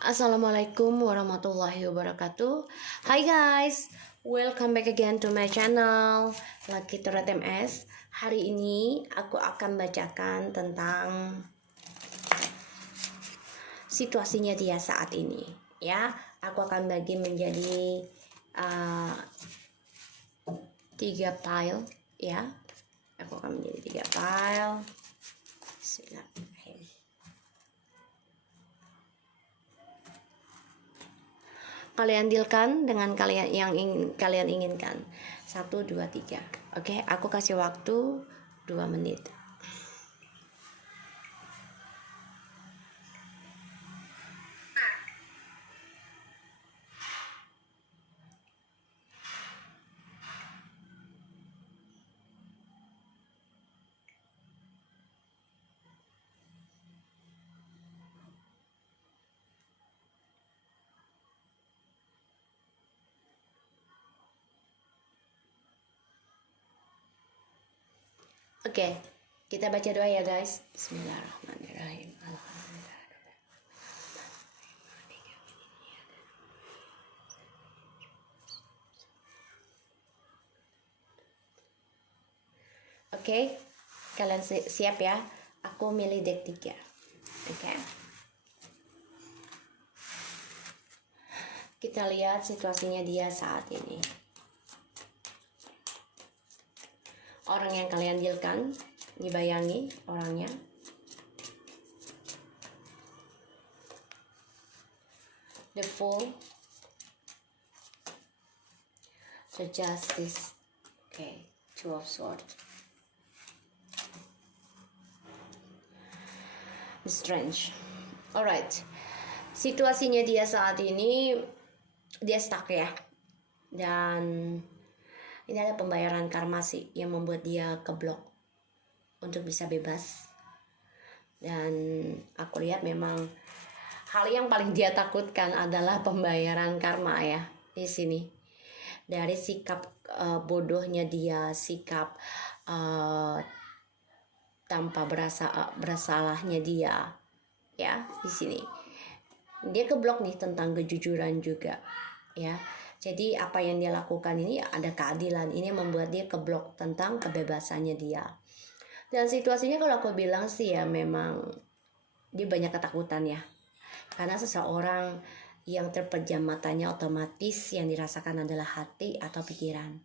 Assalamualaikum warahmatullahi wabarakatuh. Hi guys, welcome back again to my channel Lucky Tarot MS. Hari ini aku akan bacakan tentang situasinya dia saat ini. Ya, aku akan bagi menjadi 3 pile. Ya, aku akan menjadi 3 pile. Bismillahirrahmanirrahim. Kalian dealkan dengan kalian yang kalian inginkan. 1, 2, 3. Oke, aku kasih waktu 2 menit. Oke, kita baca doa ya guys. Bismillahirrahmanirrahim. Oke, kalian siap ya? Aku milih deck 3. Oke. Kita lihat situasinya dia saat ini. Orang yang kalian dealkan, dibayangi orangnya. The Fool. The Justice. Okay, 2 of Swords. The Strange. Alright. Situasinya dia saat ini, dia stuck ya. Dan ini ada pembayaran karma sih yang membuat dia keblok untuk bisa bebas. Dan aku lihat memang hal yang paling dia takutkan adalah pembayaran karma ya di sini. Dari sikap bodohnya dia, sikap tanpa bersalahnya dia ya di sini. Dia keblok nih tentang kejujuran juga ya. Jadi apa yang dia lakukan ini ada keadilan. Ini membuat dia keblok tentang kebebasannya dia. Dan situasinya kalau aku bilang sih ya memang dia banyak ketakutan ya. Karena seseorang yang terpejam matanya otomatis yang dirasakan adalah hati atau pikiran.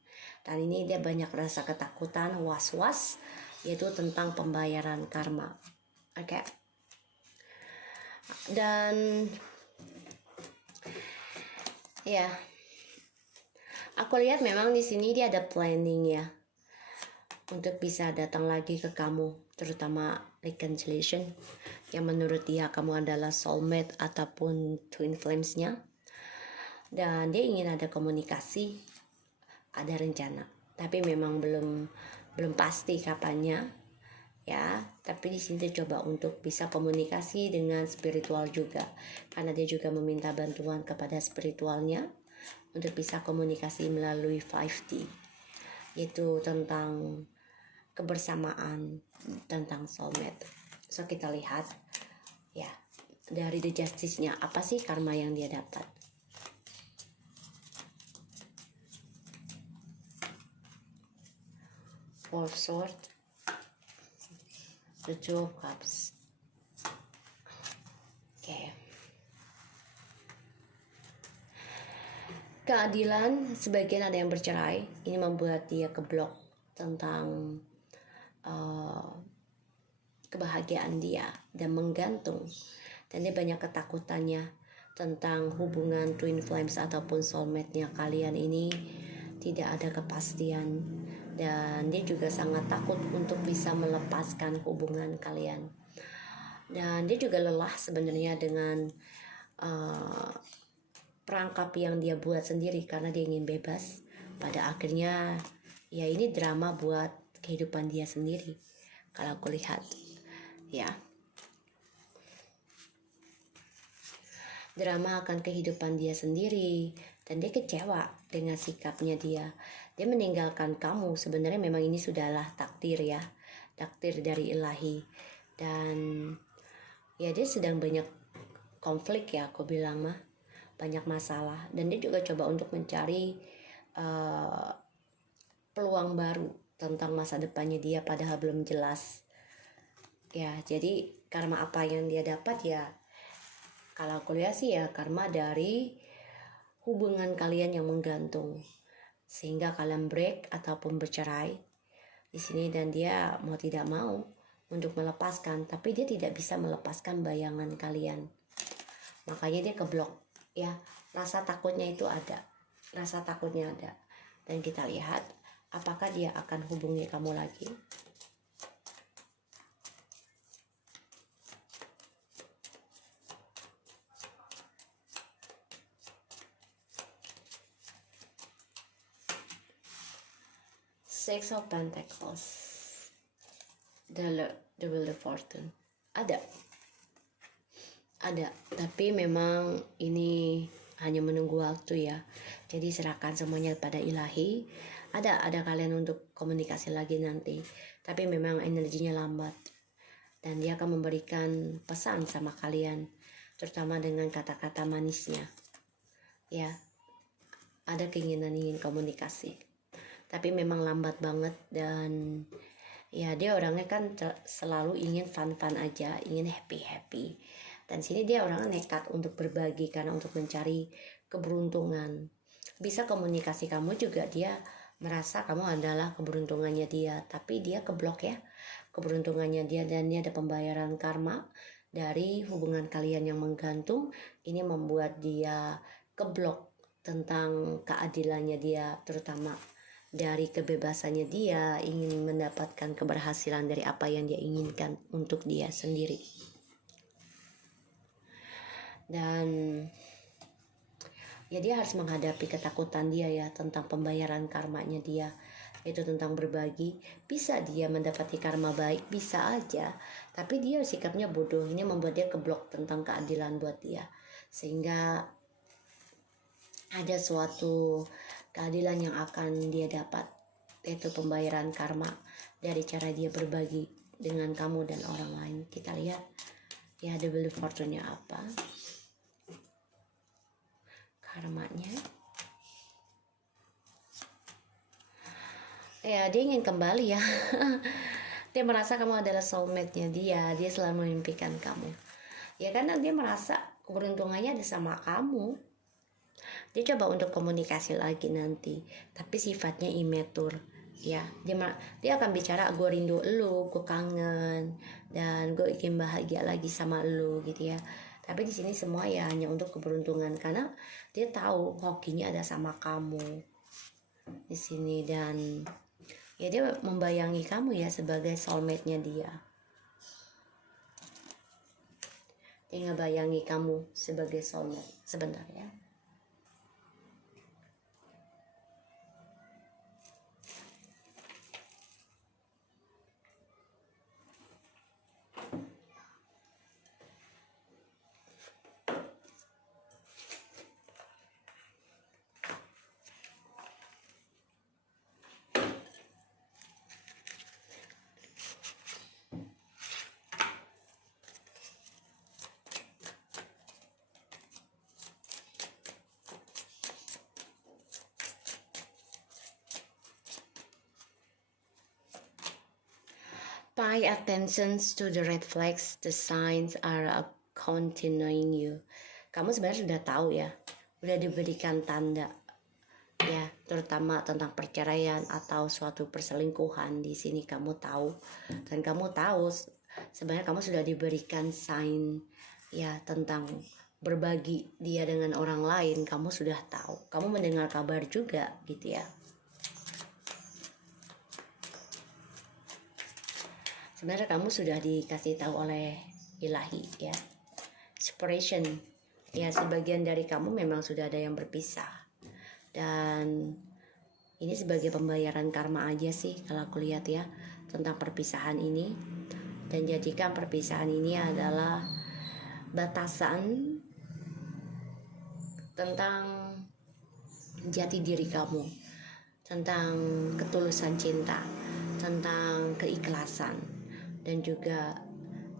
Dan ini dia banyak rasa ketakutan, was-was, yaitu tentang pembayaran karma. Oke. Dan ya, aku lihat memang di sini dia ada planning ya untuk bisa datang lagi ke kamu, terutama reconciliation yang menurut dia kamu adalah soulmate ataupun twin flames-nya. Dan dia ingin ada komunikasi, ada rencana, tapi memang belum pasti kapannya ya. Tapi di sini dia coba untuk bisa komunikasi dengan spiritual juga, karena dia juga meminta bantuan kepada spiritualnya untuk bisa komunikasi melalui 5D, yaitu tentang kebersamaan, tentang soulmate. So kita lihat ya dari the justice-nya apa sih karma yang dia dapat. Four of Swords, the Two of Cups. Oke. Keadilan, sebagian ada yang bercerai. Ini membuat dia keblok tentang kebahagiaan dia dan menggantung. Dan dia banyak ketakutannya tentang hubungan twin flames ataupun soulmate-nya kalian ini tidak ada kepastian. Dan dia juga sangat takut untuk bisa melepaskan hubungan kalian. Dan dia juga lelah sebenarnya dengan perangkap yang dia buat sendiri karena dia ingin bebas. Pada akhirnya ya ini drama buat kehidupan dia sendiri kalau aku lihat ya. Drama akan kehidupan dia sendiri. Dan dia kecewa dengan sikapnya dia. Dia meninggalkan kamu. Sebenarnya memang ini sudahlah takdir ya. Takdir dari ilahi. Dan ya dia sedang banyak konflik ya, aku bilang mah banyak masalah, dan dia juga coba untuk mencari peluang baru tentang masa depannya dia, padahal belum jelas ya. Jadi karma apa yang dia dapat ya, kalau aku lihat sih ya, karma dari hubungan kalian yang menggantung sehingga kalian break ataupun bercerai di sini, dan dia mau tidak mau untuk melepaskan, tapi dia tidak bisa melepaskan bayangan kalian, makanya dia keblok ya. Rasa takutnya itu ada, rasa takutnya ada, dan kita lihat apakah dia akan hubungi kamu lagi. Six of Pentacles, the Wheel of Fortune, ada, tapi memang ini hanya menunggu waktu ya. Jadi serahkan semuanya pada ilahi. Ada kalian untuk komunikasi lagi nanti, tapi memang energinya lambat, dan dia akan memberikan pesan sama kalian, terutama dengan kata-kata manisnya ya. Ada keinginan ingin komunikasi, tapi memang lambat banget, dan ya dia orangnya kan selalu ingin fun-fun aja, ingin happy-happy. Dan sini dia orangnya nekat untuk berbagi karena untuk mencari keberuntungan. Bisa komunikasi kamu juga, dia merasa kamu adalah keberuntungannya dia, tapi dia keblok ya keberuntungannya dia, dan dia ada pembayaran karma dari hubungan kalian yang menggantung. Ini membuat dia keblok tentang keadilannya dia, terutama dari kebebasannya dia, ingin mendapatkan keberhasilan dari apa yang dia inginkan untuk dia sendiri. Dan ya dia harus menghadapi ketakutan dia ya tentang pembayaran karmanya dia, itu tentang berbagi. Bisa dia mendapati karma baik, bisa aja, tapi dia sikapnya bodoh. Ini membuat dia keblok tentang keadilan buat dia, sehingga ada suatu keadilan yang akan dia dapat, yaitu pembayaran karma dari cara dia berbagi dengan kamu dan orang lain. Kita lihat ya, The Wheel of Fortune-nya apa karmanya ya. Dia ingin kembali ya. Dia merasa kamu adalah soulmate-nya dia selalu memimpikan kamu ya, karena dia merasa keberuntungannya ada sama kamu. Dia coba untuk komunikasi lagi nanti, tapi sifatnya immature ya. Dia akan bicara, gue rindu elu, gue kangen, dan gue ingin bahagia lagi sama elu gitu ya. Tapi di sini semua ya hanya untuk keberuntungan, karena dia tahu hokinya ada sama kamu di sini, dan ya dia membayangi kamu ya sebagai soulmate-nya dia. Dia ngebayangi kamu sebagai soulmate. Sebentar ya. Pay attention to the red flags, the signs are continuing you. Kamu sebenarnya sudah tahu ya, sudah diberikan tanda ya, terutama tentang perceraian atau suatu perselingkuhan. Di sini kamu tahu, dan kamu tahu sebenarnya kamu sudah diberikan sign ya tentang berbagi dia dengan orang lain. Kamu sudah tahu, kamu mendengar kabar juga gitu ya. Sebenarnya kamu sudah dikasih tahu oleh ilahi ya, separation ya. Sebagian dari kamu memang sudah ada yang berpisah, dan ini sebagai pembayaran karma aja sih kalau aku lihat ya tentang perpisahan ini. Dan jadikan perpisahan ini adalah batasan tentang jati diri kamu, tentang ketulusan cinta, tentang keikhlasan, dan juga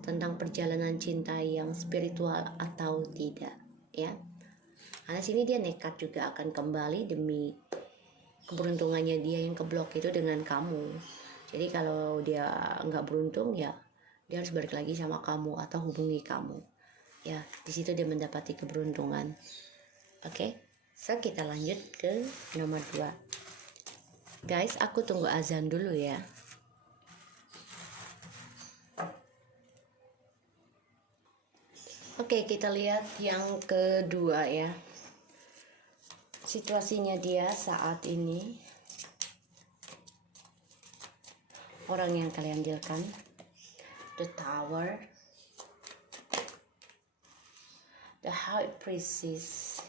tentang perjalanan cinta yang spiritual atau tidak, ya. Karena sini dia nekat juga akan kembali demi keberuntungannya dia yang keblok itu dengan kamu. Jadi kalau dia nggak beruntung ya dia harus balik lagi sama kamu atau hubungi kamu. Ya, di situ dia mendapati keberuntungan. Oke, so kita lanjut ke nomor 2. Guys, aku tunggu azan dulu ya. Oke, kita lihat yang kedua ya. Situasinya dia saat ini, orang yang kalian dealkan, the Tower, the High Priestess,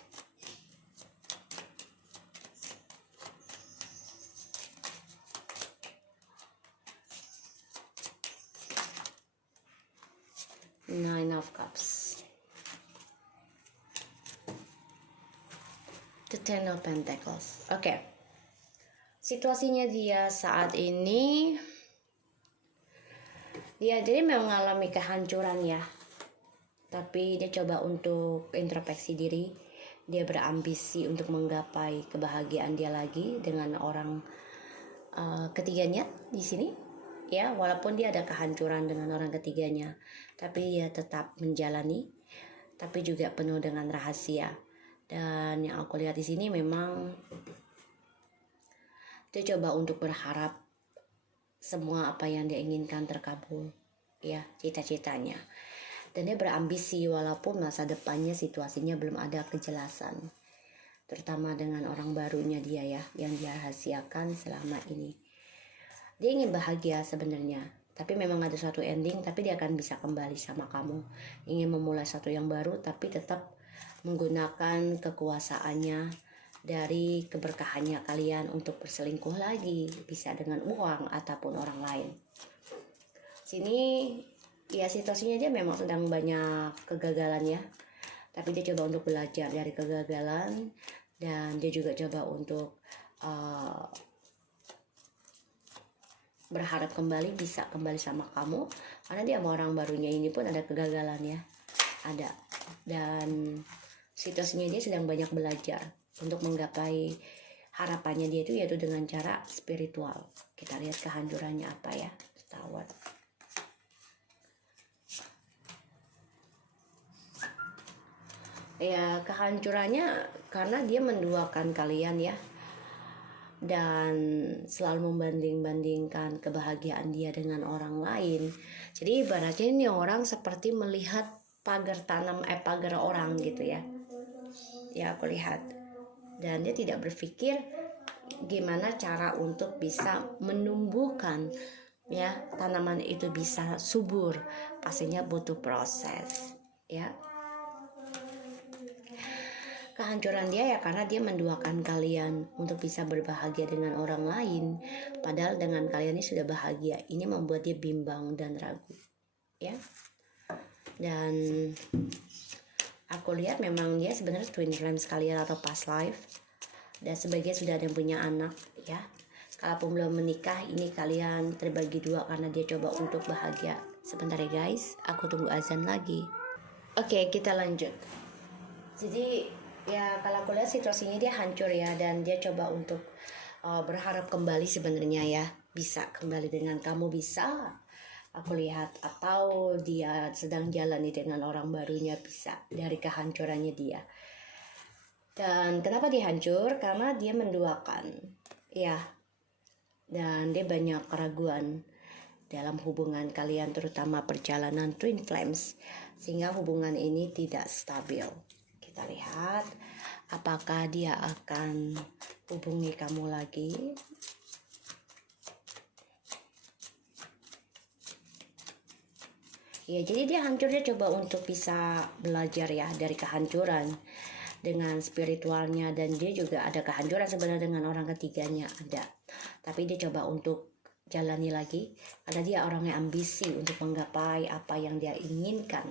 Nine of Cups, the Ten of Pentacles. Oke. Situasinya dia saat ini, dia jadi mengalami kehancuran ya. Tapi dia coba untuk introspeksi diri. Dia berambisi untuk menggapai kebahagiaan dia lagi dengan orang ketiganya di sini. Ya, walaupun dia ada kehancuran dengan orang ketiganya, tapi dia tetap menjalani, tapi juga penuh dengan rahasia. Dan yang aku lihat di sini memang dia coba untuk berharap semua apa yang dia inginkan terkabul, ya, cita-citanya. Dan dia berambisi walaupun masa depannya situasinya belum ada kejelasan, terutama dengan orang barunya dia ya, yang dia rahasiakan selama ini. Dia ingin bahagia sebenarnya, tapi memang ada suatu ending, tapi dia akan bisa kembali sama kamu. Ingin memulai satu yang baru, tapi tetap menggunakan kekuasaannya dari keberkahannya kalian untuk berselingkuh lagi, bisa dengan uang ataupun orang lain. Sini ya situasinya dia memang sedang banyak kegagalan ya, tapi dia coba untuk belajar dari kegagalan, dan dia juga coba untuk berharap kembali bisa kembali sama kamu, karena dia sama orang barunya ini pun ada kegagalan ya, ada. Dan situasinya dia sedang banyak belajar untuk menggapai harapannya dia itu, yaitu dengan cara spiritual. Kita lihat kehancurannya apa ya, Tower. Ya, kehancurannya karena dia menduakan kalian ya, dan selalu membanding-bandingkan kebahagiaan dia dengan orang lain. Jadi ibaratnya ini orang seperti melihat pagar pagar orang gitu ya. Ya, aku lihat. Dan dia tidak berpikir gimana cara untuk bisa menumbuhkan ya tanaman itu bisa subur. Pastinya butuh proses ya. Kehancuran dia ya karena dia menduakan kalian untuk bisa berbahagia dengan orang lain, padahal dengan kalian ini sudah bahagia. Ini membuat dia bimbang dan ragu ya. Dan aku lihat memang dia sebenarnya twin flame kalian atau past life, dan sebagian sudah ada yang punya anak ya. Kalaupun belum menikah, ini kalian terbagi dua karena dia coba untuk bahagia. Sebentar ya guys, aku tunggu azan lagi. Oke, kita lanjut. Jadi ya kalau aku lihat situasinya dia hancur ya, dan dia coba untuk berharap kembali sebenarnya ya, bisa kembali dengan kamu, bisa aku lihat, atau dia sedang jalani dengan orang barunya, bisa dari kehancurannya dia. Dan kenapa dia hancur? Karena dia menduakan ya, dan dia banyak keraguan dalam hubungan kalian, terutama perjalanan twin flames, sehingga hubungan ini tidak stabil. Kita lihat apakah dia akan hubungi kamu lagi. Ya, jadi dia hancur, dia coba untuk bisa belajar ya dari kehancuran dengan spiritualnya, dan dia juga ada kehancuran sebenarnya dengan orang ketiganya ada. Tapi dia coba untuk jalani lagi karena dia orangnya ambisi untuk menggapai apa yang dia inginkan.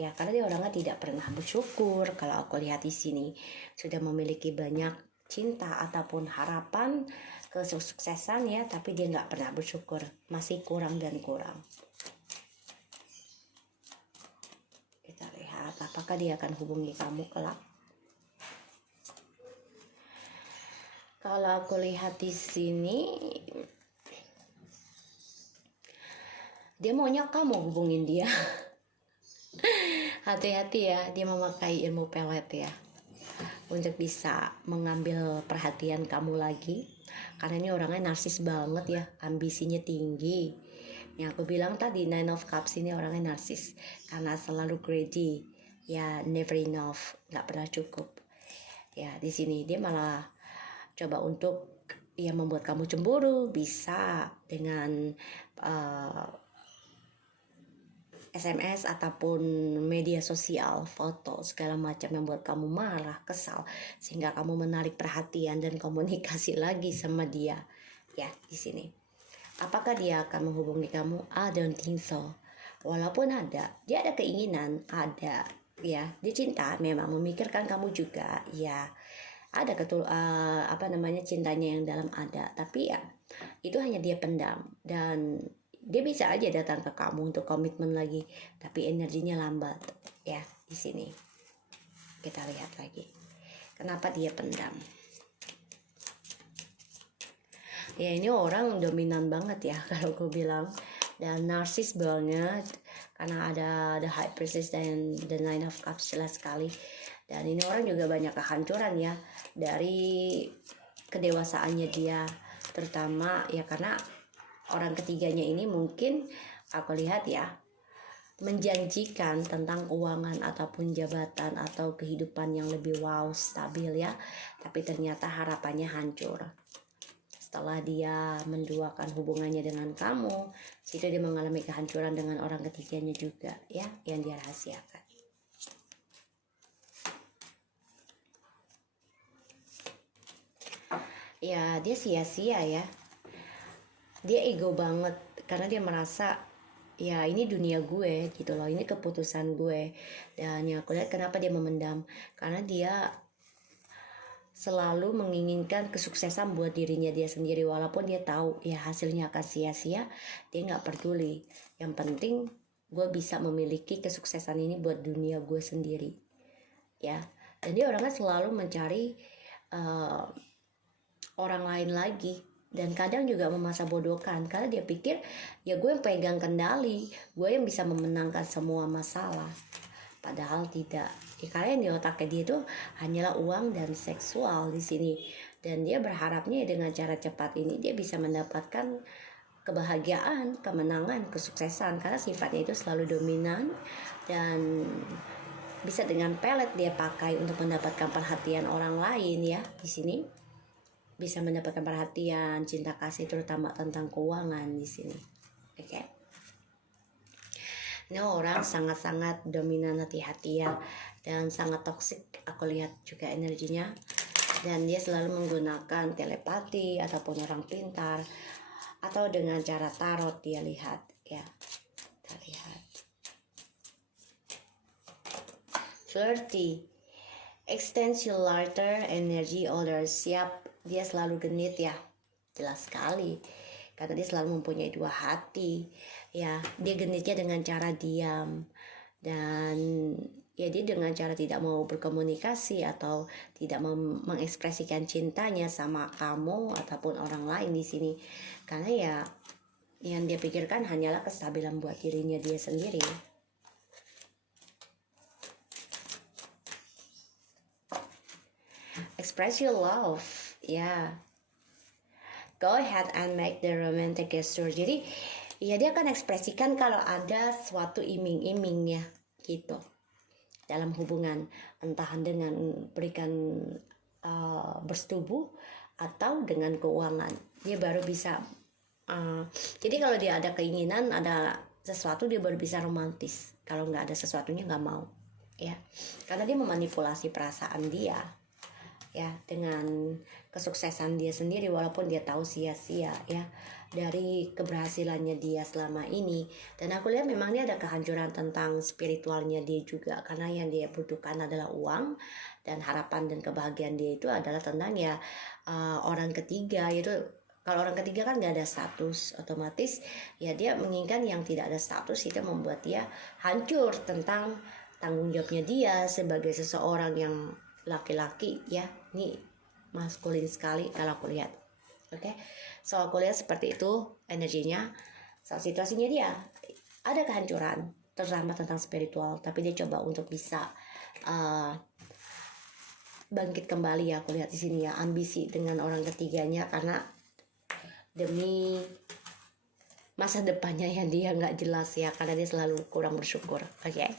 Ya, karena dia orangnya tidak pernah bersyukur. Kalau aku lihat di sini sudah memiliki banyak cinta ataupun harapan kesuksesan ya, tapi dia nggak pernah bersyukur, masih kurang dan kurang. lihat apakah dia akan hubungi kamu kelak. Kalau aku lihat di sini, dia maunya kamu hubungin dia. Hati-hati ya, dia memakai ilmu pelet ya, untuk bisa mengambil perhatian kamu lagi. Karena ini orangnya narsis banget ya, ambisinya tinggi. Yang aku bilang tadi, Nine of Cups ini orangnya narsis karena selalu greedy ya, never enough, nggak pernah cukup ya. Di sini dia malah coba untuk ya membuat kamu cemburu, bisa dengan SMS ataupun media sosial, foto segala macam yang membuat kamu marah, kesal, sehingga kamu menarik perhatian dan komunikasi lagi sama dia. Ya, di sini. Apakah dia akan menghubungi kamu? I don't think so. Walaupun dia ada keinginan, ada ya, dia cinta, memang memikirkan kamu juga, ya. Ada cintanya yang dalam ada, tapi ya itu hanya dia pendam, dan dia bisa aja datang ke kamu untuk komitmen lagi, tapi energinya lambat ya. Di sini kita lihat lagi kenapa dia pendam. Ya, ini orang dominan banget ya kalau aku bilang, dan narsis banget karena ada the High Priestess dan the Nine of Cups jelas sekali. Dan ini orang juga banyak kehancuran ya dari kedewasaannya dia, terutama ya karena orang ketiganya ini mungkin aku lihat ya menjanjikan tentang keuangan ataupun jabatan atau kehidupan yang lebih wow, stabil ya, tapi ternyata harapannya hancur. Setelah dia menduakan hubungannya dengan kamu, situ dia mengalami kehancuran dengan orang ketiganya juga ya, yang dia rahasiakan. Ya, dia sia-sia ya. Dia ego banget karena dia merasa ya ini dunia gue gitu loh, ini keputusan gue. Dan ya aku lihat kenapa dia memendam, karena dia selalu menginginkan kesuksesan buat dirinya dia sendiri, walaupun dia tahu ya hasilnya akan sia-sia. Dia nggak peduli, yang penting gue bisa memiliki kesuksesan ini buat dunia gue sendiri ya. Dan dia orangnya selalu mencari orang lain lagi, dan kadang juga memasa bodohkan karena dia pikir ya gue yang pegang kendali, gue yang bisa memenangkan semua masalah, padahal tidak ya, karena yang di otaknya dia itu hanyalah uang dan seksual di sini. Dan dia berharapnya dengan cara cepat ini dia bisa mendapatkan kebahagiaan, kemenangan, kesuksesan, karena sifatnya itu selalu dominan dan bisa dengan pelet dia pakai untuk mendapatkan perhatian orang lain ya. Di sini bisa mendapatkan perhatian, cinta kasih, terutama tentang keuangan di sini. Oke. Ini orang sangat-sangat dominan, hati-hati ya, dan sangat toksik aku lihat juga energinya. Dan dia selalu menggunakan telepati ataupun orang pintar, atau dengan cara tarot dia lihat ya. Kita lihat. Flirty, extension larter, energy older, siap. Dia selalu genit ya, jelas sekali, karena dia selalu mempunyai dua hati ya. Dia genitnya dengan cara diam, dan ya dia dengan cara tidak mau berkomunikasi atau tidak mengekspresikan cintanya sama kamu ataupun orang lain di sini, karena ya yang dia pikirkan hanyalah kestabilan buat dirinya dia sendiri. Express your love ya. Go ahead and make the romantic gesture. Jadi ya dia akan ekspresikan kalau ada suatu iming-iming ya gitu dalam hubungan, entah dengan berikan bersetubuh atau dengan keuangan. Dia baru bisa jadi kalau dia ada keinginan, ada sesuatu, dia baru bisa romantis. Kalau nggak ada sesuatunya nggak mau ya, karena dia memanipulasi perasaan dia ya dengan kesuksesan dia sendiri, walaupun dia tahu sia-sia ya dari keberhasilannya dia selama ini. Dan aku lihat memang dia ada kehancuran tentang spiritualnya dia juga, karena yang dia butuhkan adalah uang, dan harapan dan kebahagiaan dia itu adalah tentang ya orang ketiga. Itu kalau orang ketiga kan nggak ada status, otomatis ya dia menginginkan yang tidak ada status. Itu membuat dia hancur tentang tanggung jawabnya dia sebagai seseorang yang laki-laki ya. Ini maskulin sekali kalau aku lihat. Oke. So aku lihat seperti itu energinya. So situasinya dia ada kehancuran terutama tentang spiritual, tapi dia coba untuk bisa bangkit kembali ya. Aku lihat di sini ya, ambisi dengan orang ketiganya karena demi masa depannya yang dia nggak jelas ya, karena dia selalu kurang bersyukur. Oke.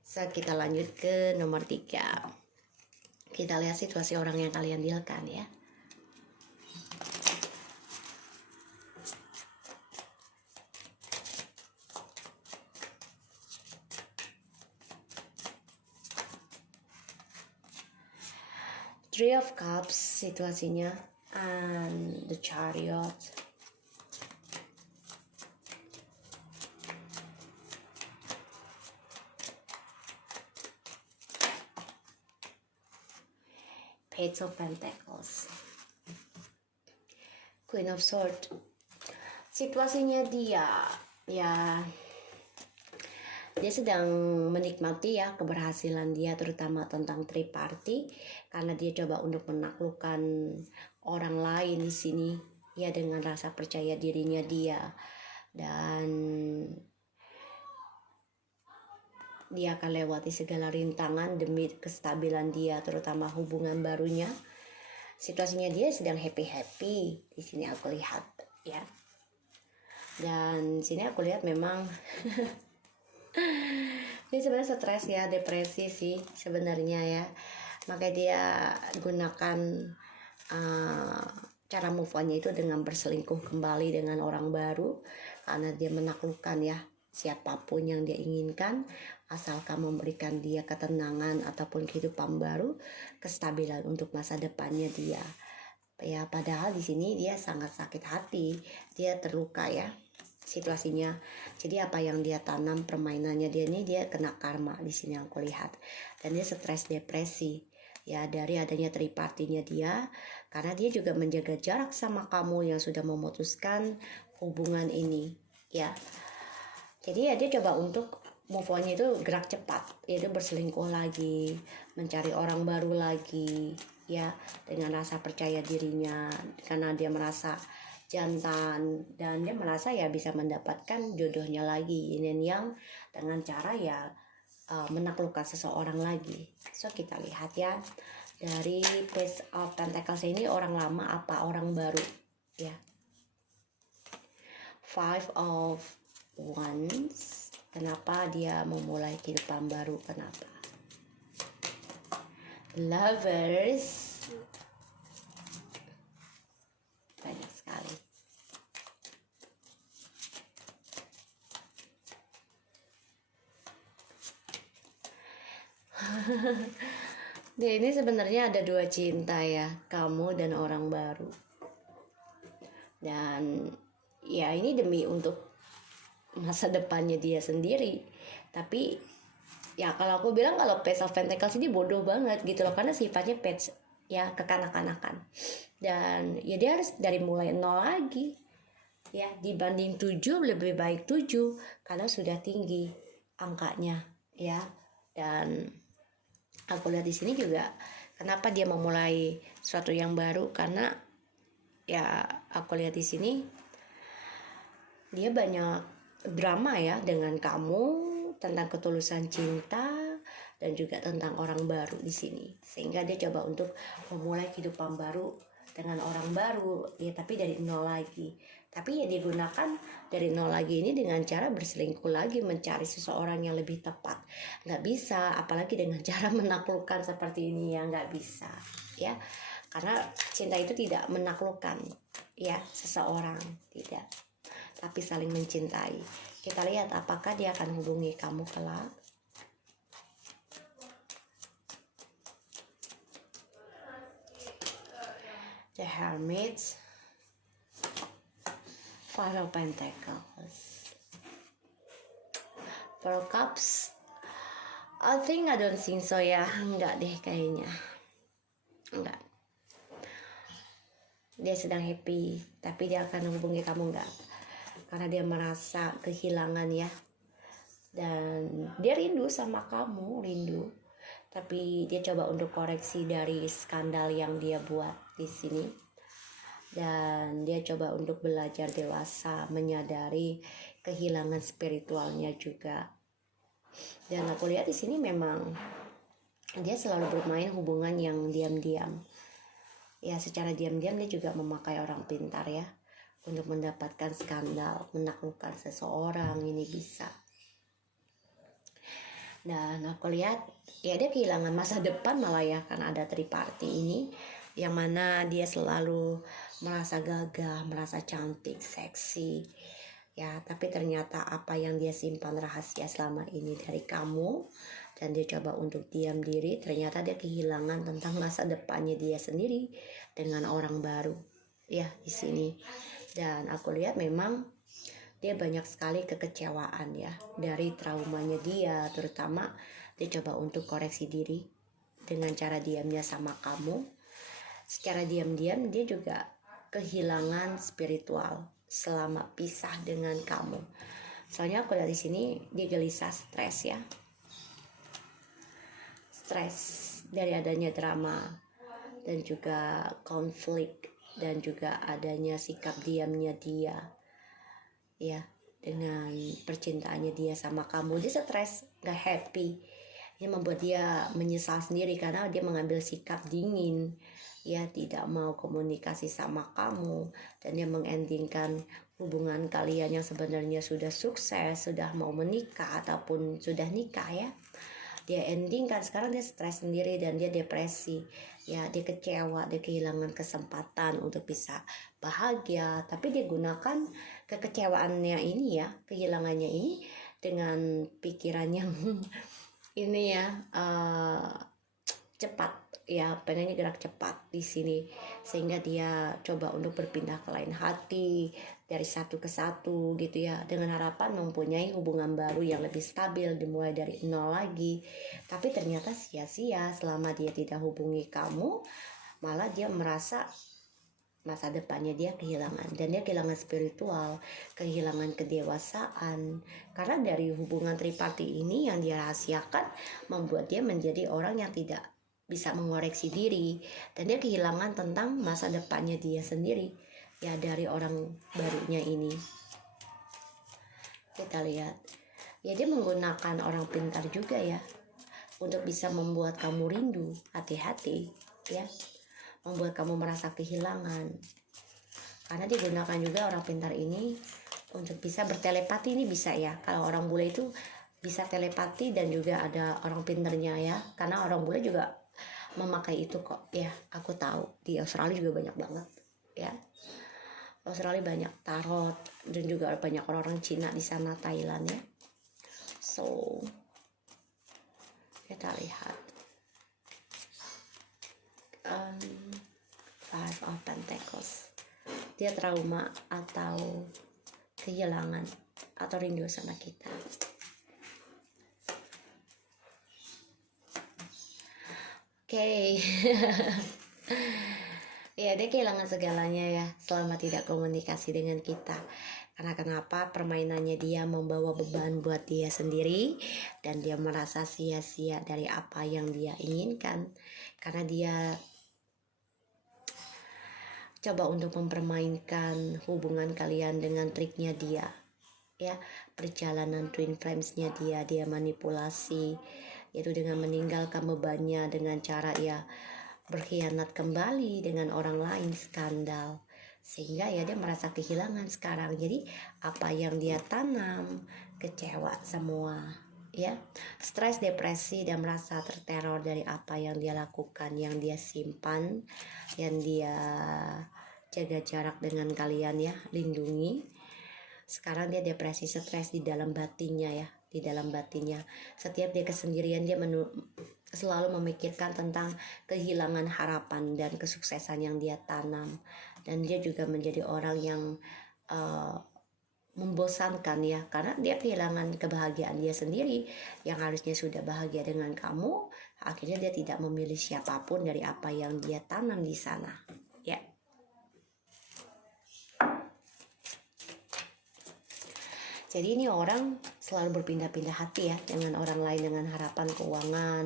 So kita lanjut ke nomor 3. Kita lihat situasi orang yang kalian dealkan ya. Three of Cups situasinya, and the Chariot. Page of Pentacles, Queen of Swords. Situasinya dia ya, dia sedang menikmati ya keberhasilan dia, terutama tentang triparty, karena dia coba untuk menaklukkan orang lain di sini ya dengan rasa percaya dirinya dia, dan dia akan lewati segala rintangan demi kestabilan dia, terutama hubungan barunya. Situasinya dia sedang happy di sini aku lihat ya. Dan sini aku lihat memang dia sebenarnya stres ya, depresi sih sebenarnya ya. Makanya dia gunakan cara move on-nya itu dengan berselingkuh kembali dengan orang baru, karena dia menaklukkan ya siapapun yang dia inginkan, asalkan memberikan dia ketenangan ataupun kehidupan baru, kestabilan untuk masa depannya dia. Ya padahal di sini dia sangat sakit hati, dia terluka ya situasinya. Jadi apa yang dia tanam, permainannya dia ini, dia kena karma di sini yang aku lihat. Dan dia stres depresi ya dari adanya tripartinya dia, karena dia juga menjaga jarak sama kamu yang sudah memutuskan hubungan ini ya. Jadi ya dia coba untuk move on-nya itu gerak cepat, yaitu berselingkuh lagi, mencari orang baru lagi ya, dengan rasa percaya dirinya, karena dia merasa jantan dan dia merasa ya bisa mendapatkan jodohnya lagi, yin dan yang, dengan cara ya menaklukkan seseorang lagi. So kita lihat ya dari Page of Pentacles ini, orang lama apa orang baru ya. Five of Wands, kenapa dia memulai kehidupan baru, kenapa? Lovers, banyak sekali. Dia ini sebenarnya ada 2 cinta ya, kamu dan orang baru. Dan ya ini demi untuk masa depannya dia sendiri. Tapi ya kalau aku bilang, kalau Page of Pentacles ini bodoh banget gitu loh, karena sifatnya page ya kekanak-kanakan, dan ya dia harus dari mulai nol lagi ya. Dibanding 7 lebih baik 7 karena sudah tinggi angkanya ya. Dan aku lihat di sini juga kenapa dia memulai sesuatu yang baru, karena ya aku lihat di sini dia banyak drama ya dengan kamu, tentang ketulusan cinta dan juga tentang orang baru di sini, sehingga dia coba untuk memulai kehidupan baru dengan orang baru ya, tapi dari nol lagi. Tapi ya digunakan dari nol lagi ini dengan cara berselingkuh lagi, mencari seseorang yang lebih tepat. Nggak bisa, apalagi dengan cara menaklukkan seperti ini ya, nggak bisa ya, karena cinta itu tidak menaklukkan ya seseorang, tidak, tapi saling mencintai. Kita lihat apakah dia akan hubungi kamu kelak. The Hermit, Five of Pentacles, Four Cups. I don't think so ya. Enggak deh kayaknya. Enggak. Dia sedang happy, tapi dia akan hubungi kamu enggak, karena dia merasa kehilangan ya. dan dia rindu sama kamu, rindu. Tapi dia coba untuk koreksi dari skandal yang dia buat di sini. Dan dia coba untuk belajar dewasa, menyadari kehilangan spiritualnya juga. Dan aku lihat di sini memang dia selalu bermain hubungan yang diam-diam. Ya, secara diam-diam dia juga memakai orang pintar ya untuk mendapatkan skandal, menaklukkan seseorang, ini bisa. Dan aku lihat ya dia kehilangan masa depan malah ya, karena ada triparty ini yang mana dia selalu merasa gagah, merasa cantik, seksi ya, tapi ternyata apa yang dia simpan rahasia selama ini dari kamu, dan dia coba untuk diam diri, ternyata dia kehilangan tentang masa depannya dia sendiri dengan orang baru ya di sini. Dan aku lihat memang dia banyak sekali kekecewaan ya dari traumanya dia, terutama dia coba untuk koreksi diri dengan cara diamnya sama kamu. Secara diam-diam dia juga kehilangan spiritual selama pisah dengan kamu. Soalnya aku dari sini dia gelisah, stres ya. Stres dari adanya drama dan juga konflik dan juga adanya sikap diamnya dia. Ya, dengan percintaannya dia sama kamu, dia stres, gak happy. Ini membuat dia menyesal sendiri karena dia mengambil sikap dingin, ya tidak mau komunikasi sama kamu, dan dia mengendingkan hubungan kalian yang sebenarnya sudah sukses, sudah mau menikah ataupun sudah nikah ya. Dia endingkan, sekarang dia stres sendiri dan dia depresi ya, dia kecewa, dia kehilangan kesempatan untuk bisa bahagia, tapi dia gunakan kekecewaannya ini ya, kehilangannya ini dengan pikiran yang ini ya, cepat ya, pengennya gerak cepat di sini, sehingga dia coba untuk berpindah ke lain hati dari satu ke satu gitu ya, dengan harapan mempunyai hubungan baru yang lebih stabil, dimulai dari nol lagi. Tapi ternyata sia-sia, selama dia tidak hubungi kamu, malah dia merasa masa depannya dia kehilangan, dan dia kehilangan spiritual, kehilangan kedewasaan, karena dari hubungan triparty ini yang dia rahasiakan membuat dia menjadi orang yang tidak bisa mengoreksi diri, dan dia kehilangan tentang masa depannya dia sendiri ya dari orang barunya ini. Kita lihat ya, dia menggunakan orang pintar juga ya untuk bisa membuat kamu rindu, hati-hati ya, membuat kamu merasa kehilangan, karena digunakan juga orang pintar ini untuk bisa bertelepati. Ini bisa ya, kalau orang bule itu bisa telepati, dan juga ada orang pintarnya ya, karena orang bule juga memakai itu kok ya, aku tahu di Australia juga banyak banget ya. Australia banyak tarot, dan juga banyak orang-orang Cina di sana, Thailand ya. So kita lihat Five of Pentacles, dia trauma atau kehilangan atau rindu sama kita. Oke. Ya, dia kehilangan segalanya ya selama tidak komunikasi dengan kita. Karena kenapa? Permainannya dia membawa beban buat dia sendiri, dan dia merasa sia-sia dari apa yang dia inginkan, karena dia coba untuk mempermainkan hubungan kalian dengan triknya dia ya, perjalanan twin flamesnya dia manipulasi, yaitu dengan meninggalkan bebannya dengan cara ya berkhianat kembali dengan orang lain, skandal, sehingga ya dia merasa kehilangan sekarang. Jadi apa yang dia tanam, kecewa semua ya, stres, depresi, dan merasa terteror dari apa yang dia lakukan, yang dia simpan, yang dia jaga jarak dengan kalian ya, lindungi. Sekarang dia depresi, stres di dalam batinnya ya, di dalam batinnya. Setiap dia kesendirian, dia selalu memikirkan tentang kehilangan harapan dan kesuksesan yang dia tanam. Dan dia juga menjadi orang yang membosankan ya, karena dia kehilangan kebahagiaan dia sendiri yang harusnya sudah bahagia dengan kamu. Akhirnya dia tidak memilih siapapun dari apa yang dia tanam di sana ya. Jadi ini orang selalu berpindah-pindah hati ya dengan orang lain, dengan harapan keuangan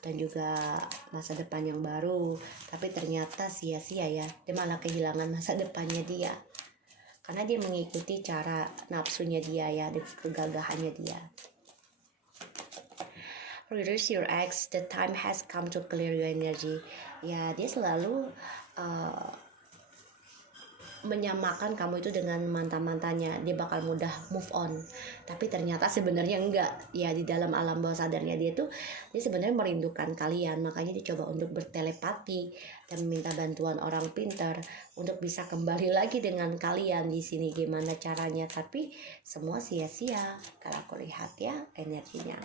dan juga masa depan yang baru. Tapi ternyata sia-sia ya, dia malah kehilangan masa depannya dia. Karena dia mengikuti cara nafsunya dia ya, kegagahannya dia. Reduce your ex, the time has come to clear your energy. Ya, dia selalu menyamakan kamu itu dengan mantan-mantannya, dia bakal mudah move on. Tapi ternyata sebenarnya enggak ya, di dalam alam bawah sadarnya dia sebenarnya merindukan kalian. Makanya dia coba untuk bertelepati dan meminta bantuan orang pintar untuk bisa kembali lagi dengan kalian. Di sini gimana caranya, tapi semua sia-sia kalau aku lihat ya energinya.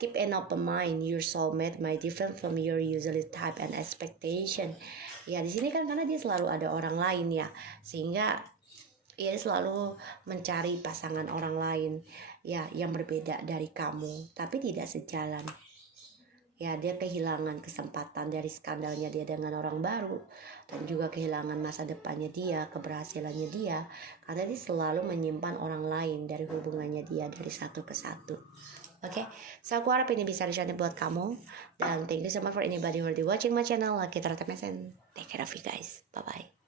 Keep an open mind, your soulmate might different from your usual type and expectation. Ya di sini kan karena dia selalu ada orang lain ya, sehingga dia selalu mencari pasangan orang lain ya yang berbeda dari kamu, tapi tidak sejalan. Ya dia kehilangan kesempatan dari skandalnya dia dengan orang baru, dan juga kehilangan masa depannya dia, keberhasilannya dia, karena dia selalu menyimpan orang lain dari hubungannya dia dari satu ke satu. Oke, so aku harap ini bisa resonate buat kamu. Dan thank you so much for anybody who already watching my channel. Like, Take care of you guys. Bye-bye.